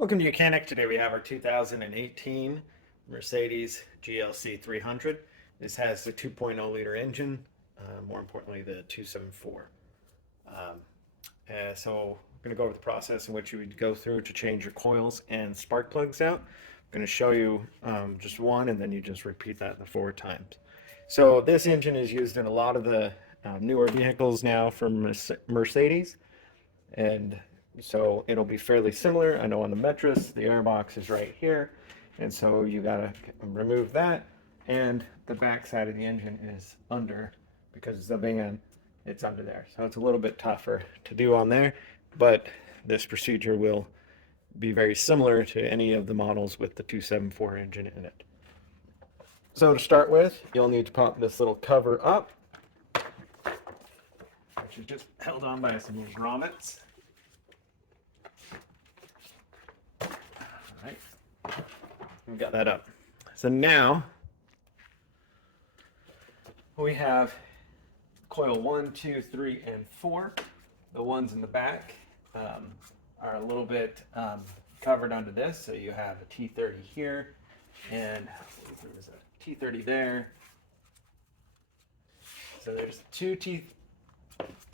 Welcome to YOUCANIC. Today we have our 2018 Mercedes GLC 300. This has the 2.0 liter engine, more importantly the 274. So we're going to go over the process in which you would go through to change your coils and spark plugs out. I'm going to show you just one, and then you just repeat that the 4 times. So this engine is used in a lot of the newer vehicles now from Mercedes, and so it'll be fairly similar. I know on the Metris, the airbox is right here, and so you gotta remove that, and the back side of the engine is under, because it's a van, it's under there. So it's a little bit tougher to do on there, but this procedure will be very similar to any of the models with the 274 engine in it. So to start with, you'll need to pop this little cover up, which is just held on by some grommets. Alright, we got that up. So now we have coil 1, 2, 3, and 4. The ones in the back are a little bit covered under this. So you have a T30 here, and there's a T30 there. So there's two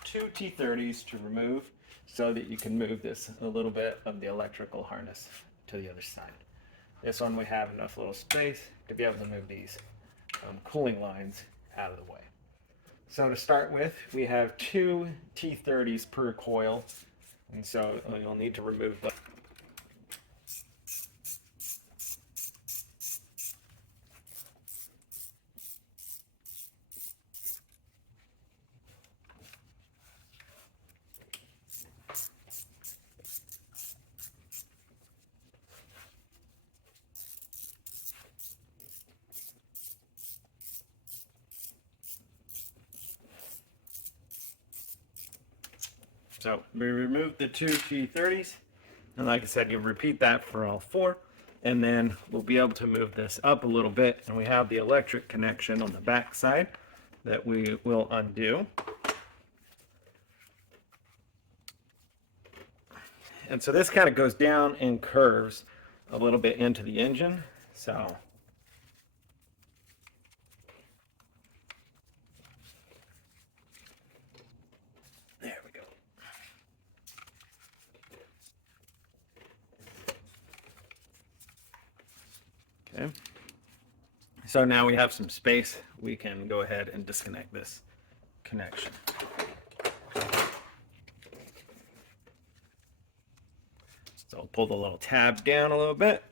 T30s to remove, so that you can move this a little bit of the electrical harness to the other side. This one we have enough little space to be able to move these cooling lines out of the way. So to start with, we have 2 T30s per coil, and so you'll need to remove them. So we removed the 2 T30s, and like I said, you repeat that for all 4, and then we'll be able to move this up a little bit, and we have the electric connection on the back side that we will undo. And so this kind of goes down and curves a little bit into the engine. So there we go. Okay. So now we have some space. We can go ahead and disconnect this connection. So I'll pull the little tab down a little bit.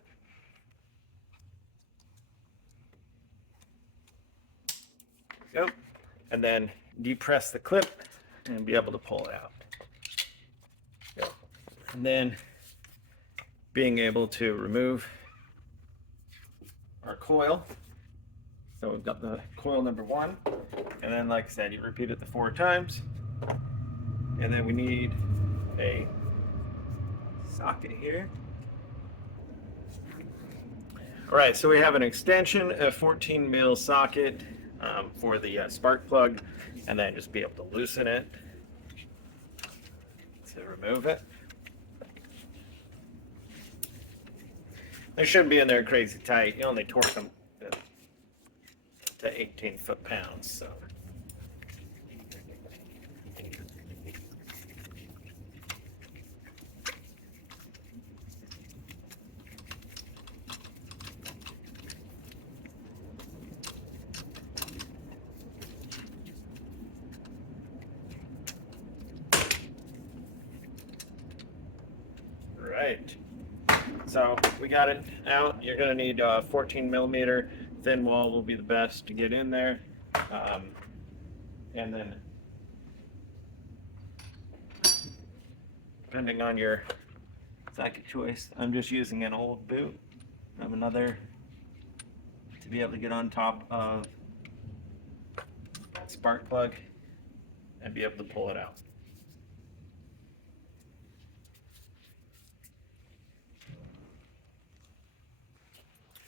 There we go. And then depress the clip and be able to pull it out. Go. And then being able to remove our coil. So we've got the coil number 1, and then like I said, you repeat it the 4 times, and then we need a socket here. All right, so we have an extension, a 14 mil socket for the spark plug, and then just be able to loosen it to remove it. They shouldn't be in there crazy tight. You only torque them to 18 foot-pounds. So. Right. So we got it out. You're going to need a 14 millimeter thin wall will be the best to get in there. And then depending on your socket choice, I'm just using an old boot. I have another to be able to get on top of that spark plug and be able to pull it out.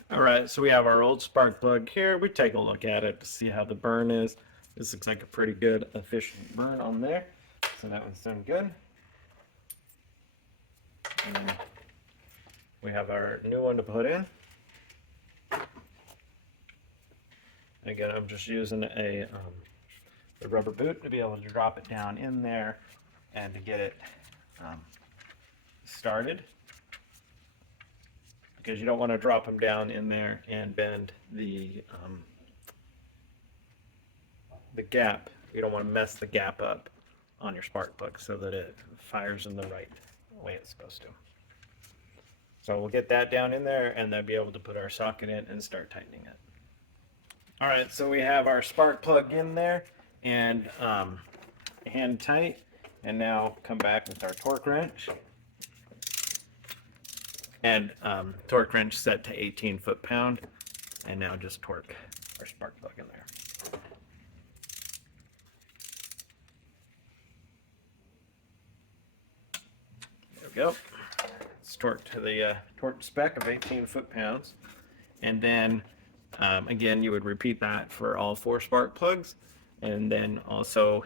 All right, so we have our old spark plug here. We take a look at it to see how the burn is. This looks like a pretty good, efficient burn on there. So that one's done good. And we have our new one to put in. Again, I'm just using a rubber boot to be able to drop it down in there and to get it started, because you don't want to drop them down in there and bend the gap. You don't want to mess the gap up on your spark plug so that it fires in the right way it's supposed to. So we'll get that down in there and then be able to put our socket in and start tightening it. All right, so we have our spark plug in there and hand tight, and now come back with our torque wrench. And torque wrench set to 18 foot-pound, and now just torque our spark plug in there. There we go. It's torqued to the torque spec of 18 foot-pounds, and then again you would repeat that for all 4 spark plugs, and then also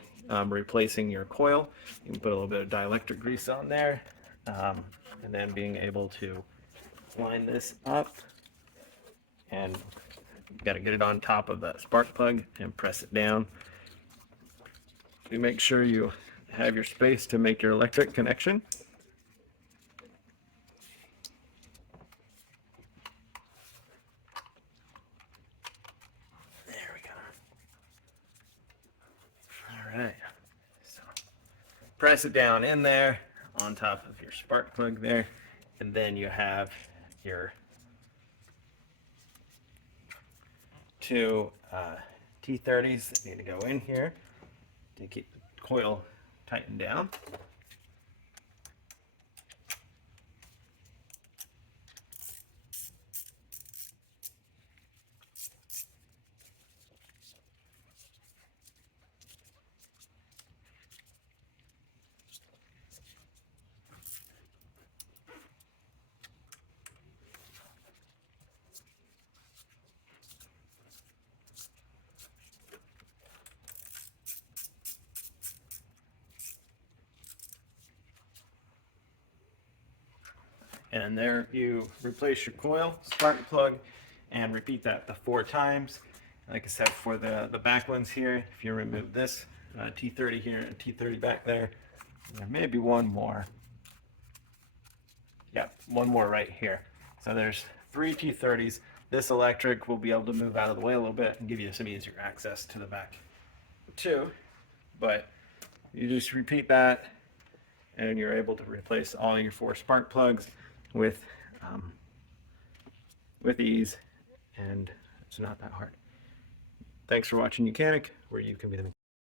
replacing your coil. You can put a little bit of dielectric grease on there, and then being able to line this up, and you've got to get it on top of that spark plug and press it down. You make sure you have your space to make your electric connection. There we go. All right, so press it down in there on top of your spark plug there, and then you have your 2 T30s that need to go in here to keep the coil tightened down. And there you replace your coil, spark plug, and repeat that the 4 times. Like I said, for the back ones here, if you remove this T30 here and T30 back there may be one more. Yeah, one more right here. So there's 3 T30s. This electric will be able to move out of the way a little bit and give you some easier access to the back too. But you just repeat that, and you're able to replace all your 4 spark plugs with ease, and it's not that hard. Thanks for watching YOUCANIC, where you can be the